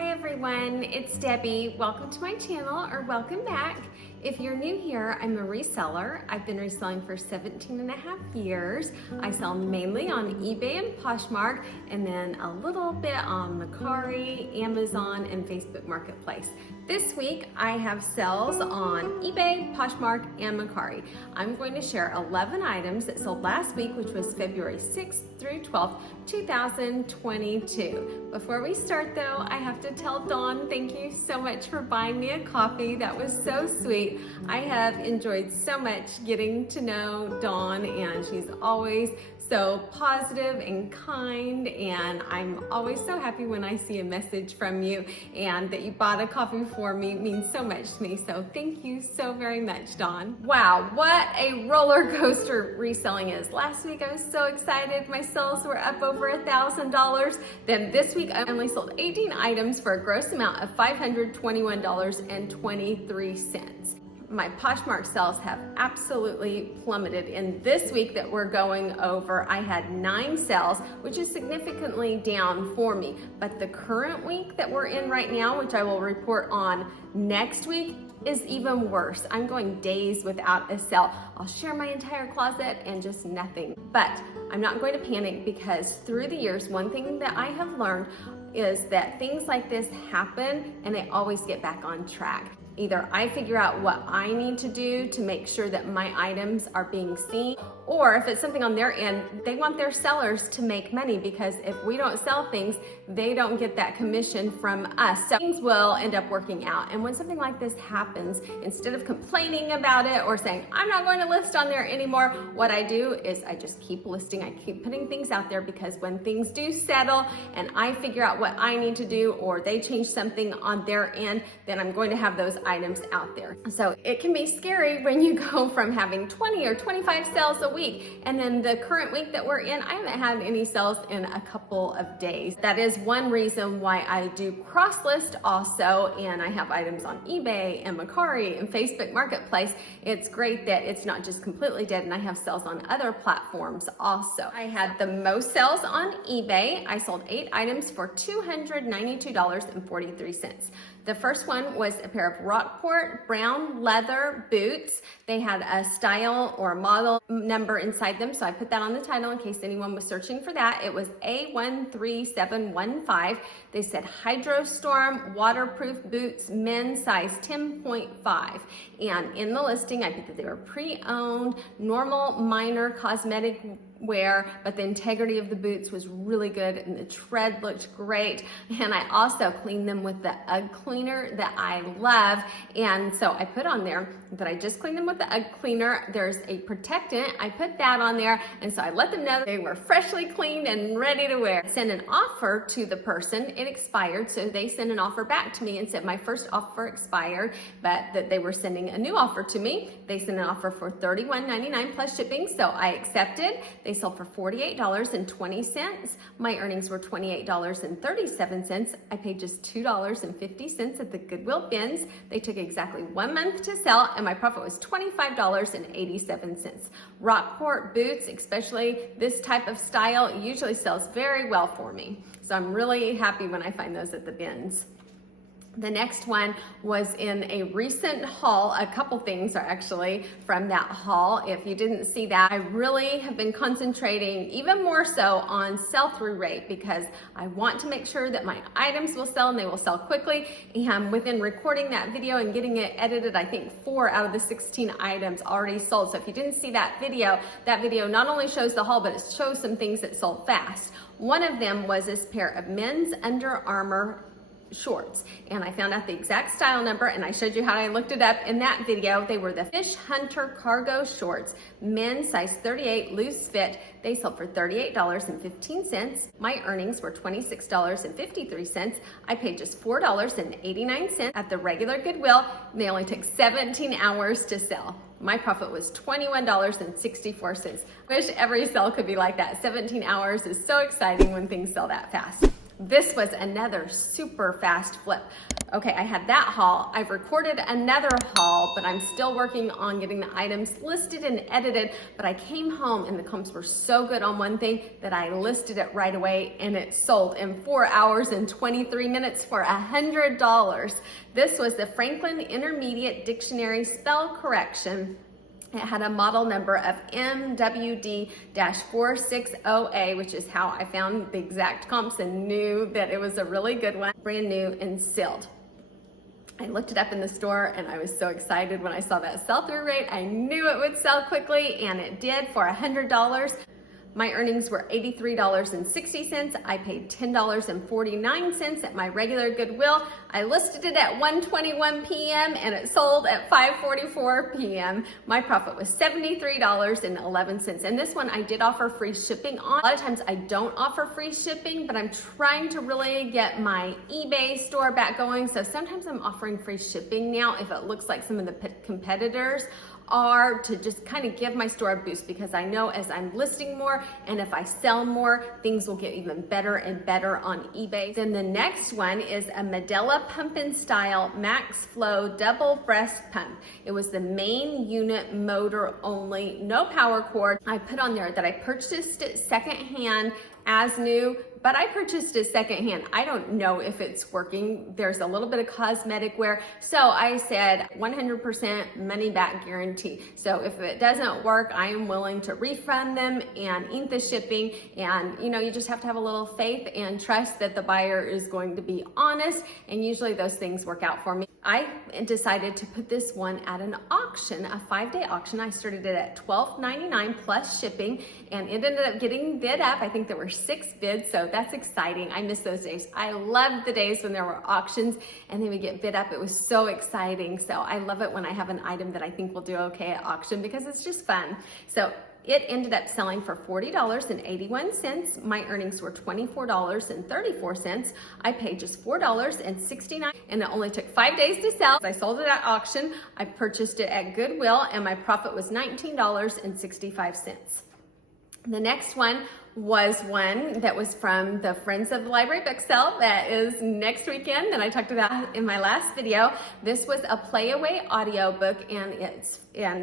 Hi everyone, it's Debbie. Welcome to my channel, or welcome back. If you're new here, I'm a reseller. I've been reselling for 17 and a half years. I sell mainly on eBay and Poshmark, and then a little bit on Mercari, Amazon, and Facebook Marketplace. This week, I have sales on eBay, Poshmark, and Mercari. I'm going to share 11 items that sold last week, which was February 6th through 12th, 2022. Before we start though, I have to tell Dawn, thank you so much for buying me a coffee. That was so sweet. I have enjoyed so much getting to know Dawn, and she's always so positive and kind, and I'm always so happy when I see a message from you, and that you bought a coffee for me means so much to me. So thank you so very much, Dawn. Wow, what a roller coaster reselling is. Last week I was so excited. My sales were up over $1,000. Then this week I only sold 18 items for a gross amount of $521.23. My Poshmark sales have absolutely plummeted. In this week that we're going over, I had 9 sales, which is significantly down for me. But the current week that we're in right now, which I will report on next week, is even worse. I'm going days without a sale. I'll share my entire closet and just nothing. But I'm not going to panic, because through the years, one thing that I have learned is that things like this happen and they always get back on track. Either I figure out what I need to do to make sure that my items are being seen, or if it's something on their end, they want their sellers to make money, because if we don't sell things, they don't get that commission from us. So things will end up working out. And when something like this happens, instead of complaining about it or saying, I'm not going to list on there anymore, what I do is I just keep listing. I keep putting things out there, because when things do settle and I figure out what I need to do, or they change something on their end, then I'm going to have those items out there. So it can be scary when you go from having 20 or 25 sales a week, and then the current week that we're in, I haven't had any sales in a couple of days. That is one reason why I do cross list also, and I have items on eBay and Mercari and Facebook Marketplace. It's great that it's not just completely dead, and I have sales on other platforms also. I had the most sales on eBay. I sold 8 items for $292.43. The first one was a pair of Rockport brown leather boots. They had a style or model number inside them, so I put that on the title in case anyone was searching for that. It was A13715. They said Hydrostorm waterproof boots, men's size 10.5. And in the listing, I put that they were pre-owned, normal minor cosmetic wear, but the integrity of the boots was really good and the tread looked great. And I also cleaned them with the UGG cleaner that I love. And so I put on there that I just cleaned them with the UGG cleaner. There's a protectant. I put that on there. And so I let them know they were freshly cleaned and ready to wear. I sent an offer to the person. It expired. So they sent an offer back to me and said my first offer expired, but that they were sending a new offer to me. They sent an offer for $31.99 plus shipping. So I accepted. They sold for $48.20. My earnings were $28.37. I paid just $2.50 at the Goodwill bins. They took exactly 1 month to sell, and my profit was $25.87. Rockport boots, especially this type of style, usually sells very well for me. So I'm really happy when I find those at the bins. The next one was in a recent haul. A couple things are actually from that haul. If you didn't see that, I really have been concentrating even more so on sell-through rate, because I want to make sure that my items will sell and they will sell quickly. And within recording that video and getting it edited, I think 4 out of the 16 items already sold. So if you didn't see that video not only shows the haul, but it shows some things that sold fast. One of them was this pair of men's Under Armour shorts, and I found out the exact style number, and I showed you how I looked it up in that video. They were the Fish Hunter cargo shorts, men's size 38, loose fit. They sold for $38.15. My earnings were $26.53. I paid just $4.89 at the regular Goodwill. They only took 17 hours to sell. My profit was $21.64. Wish every sale could be like that. 17 hours is so exciting when things sell that fast. This was another super fast flip. Okay, I had that haul. I've recorded another haul, but I'm still working on getting the items listed and edited. But I came home and the comps were so good on one thing that I listed it right away and it sold in 4 hours and 23 minutes for $100. This was the Franklin Intermediate Dictionary Spell Correction. It had a model number of MWD-460A, which is how I found the exact comps and knew that it was a really good one, brand new and sealed. I looked it up in the store and I was so excited when I saw that sell-through rate. I knew it would sell quickly, and it did for $100. My earnings were $83.60. I paid $10.49 at my regular Goodwill. I listed it at 1:21 p.m. and it sold at 5:44 p.m. My profit was $73.11. And this one I did offer free shipping on. A lot of times I don't offer free shipping, but I'm trying to really get my eBay store back going. So sometimes I'm offering free shipping now if it looks like some of the competitors are, to just kind of give my store a boost, because I know as I'm listing more and if I sell more, things will get even better and better on eBay. Then the next one is a Medela Pump and Style Max Flow Double Breast Pump. It was the main unit motor only, no power cord. I put on there that I purchased it secondhand as new, but I purchased it secondhand. I don't know if it's working. There's a little bit of cosmetic wear. So I said 100% money back guarantee. So if it doesn't work, I am willing to refund them and eat the shipping. And you just have to have a little faith and trust that the buyer is going to be honest. And usually those things work out for me. I decided to put this one at an auction, a 5-day auction. I started it at $12.99 plus shipping, and it ended up getting bid up. I think there were 6 bids, so that's exciting. I miss those days. I loved the days when there were auctions and they would get bid up. It was so exciting. So I love it when I have an item that I think will do okay at auction, because it's just fun. So it ended up selling for $40.81. My earnings were $24.34. I paid just $4.69, and it only took 5 days to sell. I sold it at auction. I purchased it at Goodwill, and my profit was $19.65. The next one was one that was from the Friends of the Library book sale that is next weekend that I talked about in my last video. This was a Playaway audiobook, and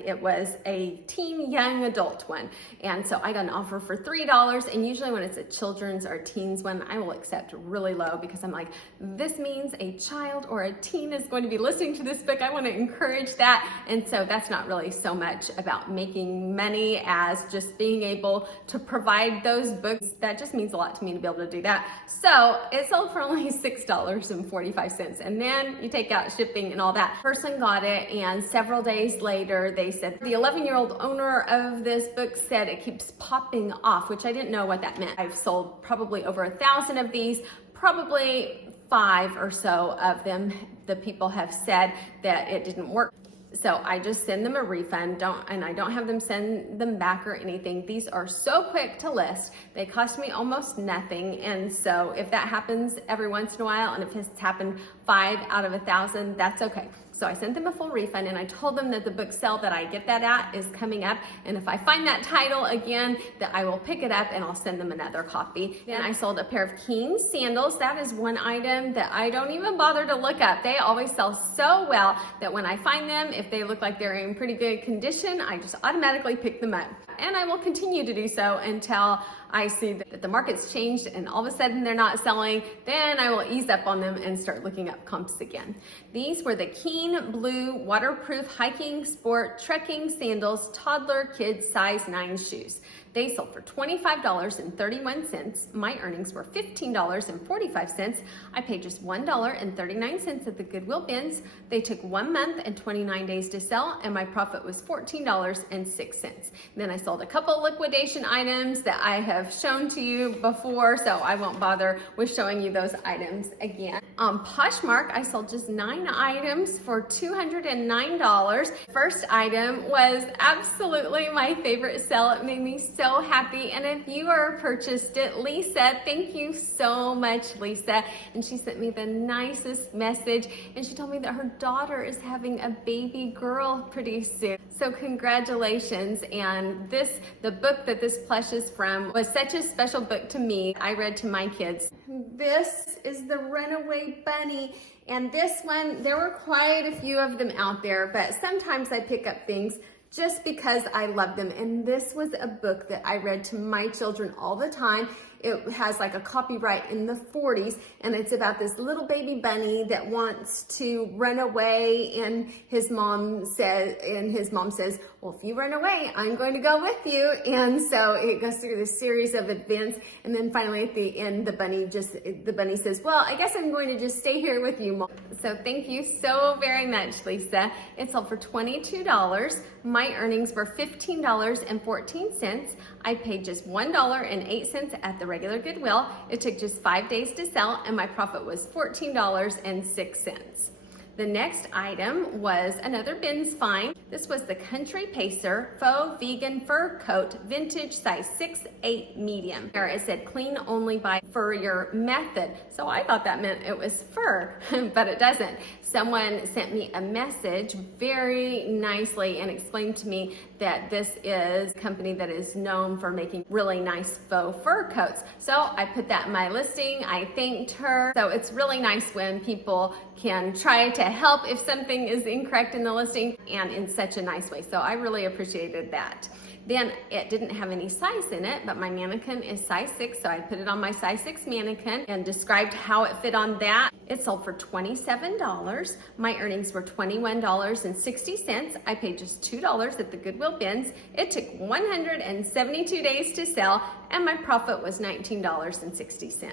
it was a teen young adult one. And so I got an offer for $3, and usually when it's a children's or teens one, I will accept really low, because I'm like, this means a child or a teen is going to be listening to this book. I want to encourage that. And so that's not really so much about making money as just being able to provide those books. That just means a lot to me to be able to do that. So it sold for only $6.45. And then you take out shipping and all that. Person got it, and several days later, they said the 11-year-old owner of this book said it keeps popping off, which I didn't know what that meant. I've sold probably over 1,000 of these, probably 5 or so of them the people have said that it didn't work. So I just send them a refund, and I don't have them send them back or anything. These are so quick to list. They cost me almost nothing. And so if that happens every once in a while, and if it's happened 5 out of 1,000, that's okay. So I sent them a full refund, and I told them that the book sale that I get that at is coming up. And if I find that title again, that I will pick it up and I'll send them another copy. Then I sold a pair of Keen sandals. That is one item that I don't even bother to look up. They always sell so well that when I find them, if they look like they're in pretty good condition, I just automatically pick them up. And I will continue to do so until I see that the market's changed and all of a sudden they're not selling. Then I will ease up on them and start looking up comps again. These were the Keen Blue Waterproof Hiking Sport Trekking Sandals Toddler Kids Size 9 shoes. They sold for $25.31. My earnings were $15.45. I paid just $1.39 at the Goodwill bins. They took 1 month and 29 days to sell, and my profit was $14.06. Then I sold a couple liquidation items that I have shown to you before, so I won't bother with showing you those items again. On Poshmark, I sold just 9 items for $209. First item was absolutely my favorite sale. It made me so so happy. And if you are purchased it, Lisa, thank you so much, Lisa. And she sent me the nicest message, and she told me that her daughter is having a baby girl pretty soon. So congratulations. And the book that this plush is from was such a special book to me. I read to my kids. This is the Runaway Bunny. And this one, there were quite a few of them out there, but sometimes I pick up things just because I love them. And this was a book that I read to my children all the time. It has like a copyright in the 40s, and it's about this little baby bunny that wants to run away, and his mom says, well, if you run away, I'm going to go with you. And so it goes through this series of events, and then finally at the end, the bunny says, well, I guess I'm going to just stay here with you, Mom. So thank you so very much, Lisa. It sold for $22. My earnings were $15.14. I paid just $1.08 at the regular Goodwill. It took just 5 days to sell, and my profit was $14.06. The next item was another bins find. This was the Country Pacer Faux Vegan Fur Coat, vintage size 6'8" medium. There it said clean only by Furrier Method. So I thought that meant it was fur, but it doesn't. Someone sent me a message very nicely and explained to me that this is a company that is known for making really nice faux fur coats. So I put that in my listing. I thanked her. So it's really nice when people can try to help if something is incorrect in the listing, and in such a nice way. So I really appreciated that. Then it didn't have any size in it, but my mannequin is size 6, so I put it on my size 6 mannequin and described how it fit on that. It sold for $27. My earnings were $21.60. I paid just $2 at the Goodwill bins. It took 172 days to sell, and my profit was $19.60.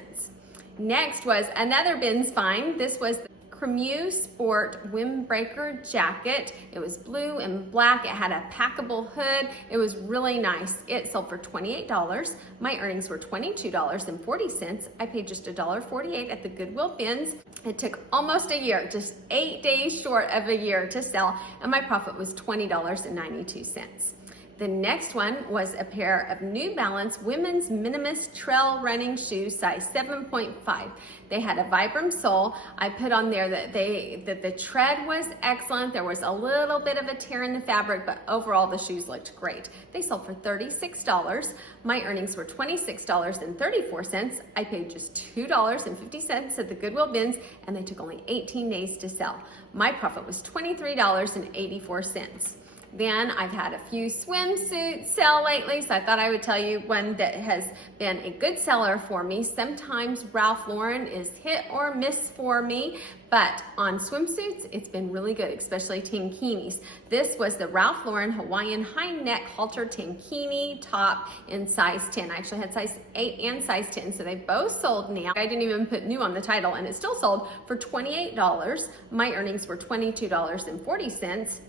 Next was another bins find. This was the Cremeu Sport Windbreaker jacket. It was blue and black. It had a packable hood. It was really nice. It sold for $28. My earnings were $22.40. I paid just $1.48 at the Goodwill bins. It took almost a year, just 8 days short of a year to sell, and my profit was $20.92. The next one was a pair of New Balance women's Minimus trail running shoes, size 7.5. They had a Vibram sole. I put on there that the tread was excellent. There was a little bit of a tear in the fabric, but overall the shoes looked great. They sold for $36. My earnings were $26.34. I paid just $2.50 at the Goodwill bins, and they took only 18 days to sell. My profit was $23.84. Then I've had a few swimsuits sell lately, so I thought I would tell you one that has been a good seller for me. Sometimes Ralph Lauren is hit or miss for me, but on swimsuits, it's been really good, especially tankinis. This was the Ralph Lauren Hawaiian high neck halter tankini top in size 10. I actually had size 8 and size 10, so they both sold now. I didn't even put new on the title, and it still sold for $28. My earnings were $22.40.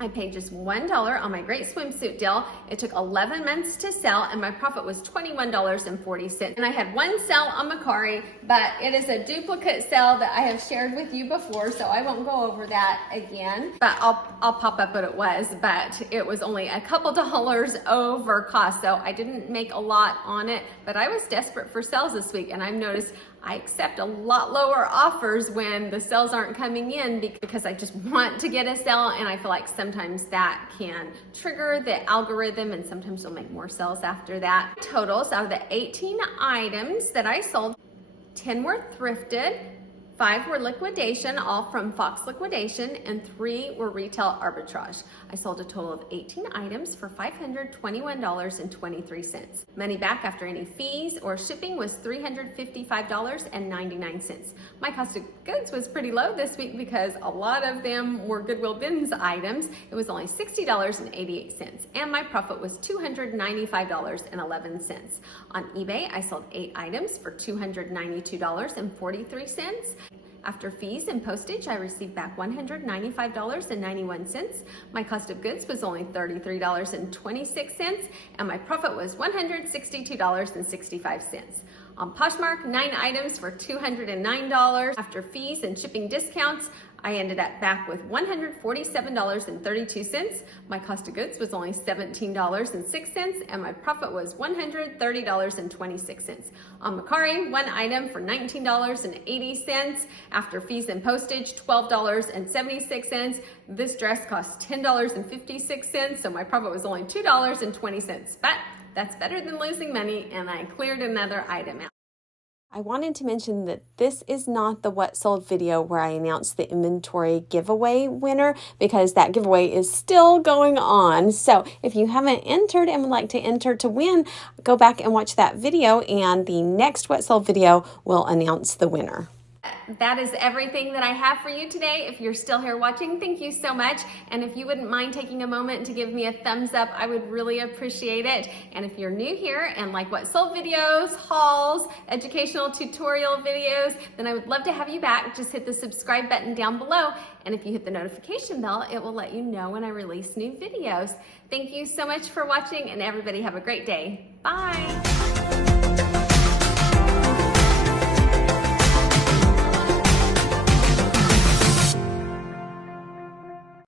I paid just $1 on my great swimsuit deal. It took 11 months to sell, and my profit was $21.40. And I had one sale on Mercari, but it is a duplicate sale that I have shared with you before, so I won't go over that again. But I'll pop up what it was, but it was only a couple dollars over cost, so I didn't make a lot on it, but I was desperate for sales this week, and I've noticed I accept a lot lower offers when the sales aren't coming in because I just want to get a sale, and I feel like sometimes that can trigger the algorithm, and sometimes you'll make more sales after that. Totals out of the 18 items that I sold, 10 were thrifted, 5 were liquidation, all from Fox Liquidation, and 3 were retail arbitrage. I sold a total of 18 items for $521.23. Money back after any fees or shipping was $355.99. My cost of goods was pretty low this week because a lot of them were Goodwill bins items. It was only $60.88, and my profit was $295.11. On eBay, I sold 8 items for $292.43. After fees and postage, I received back $195.91. My cost of goods was only $33.26, and my profit was $162.65. On Poshmark, 9 items for $209. After fees and shipping discounts, I ended up back with $147.32. My cost of goods was only $17.06, and my profit was $130.26. On Mercari, one item for $19.80. After fees and postage, $12.76. This dress cost $10.56, so my profit was only $2.20. But that's better than losing money, and I cleared another item out. I wanted to mention that this is not the What Sold video where I announced the inventory giveaway winner, because that giveaway is still going on. So if you haven't entered and would like to enter to win, go back and watch that video, and the next What Sold video will announce the winner. That is everything that I have for you today. If you're still here watching, thank you so much. And if you wouldn't mind taking a moment to give me a thumbs up, I would really appreciate it. And if you're new here and like What Sold videos, hauls, educational tutorial videos, then I would love to have you back. Just hit the subscribe button down below. And if you hit the notification bell, it will let you know when I release new videos. Thank you so much for watching, and everybody have a great day. Bye.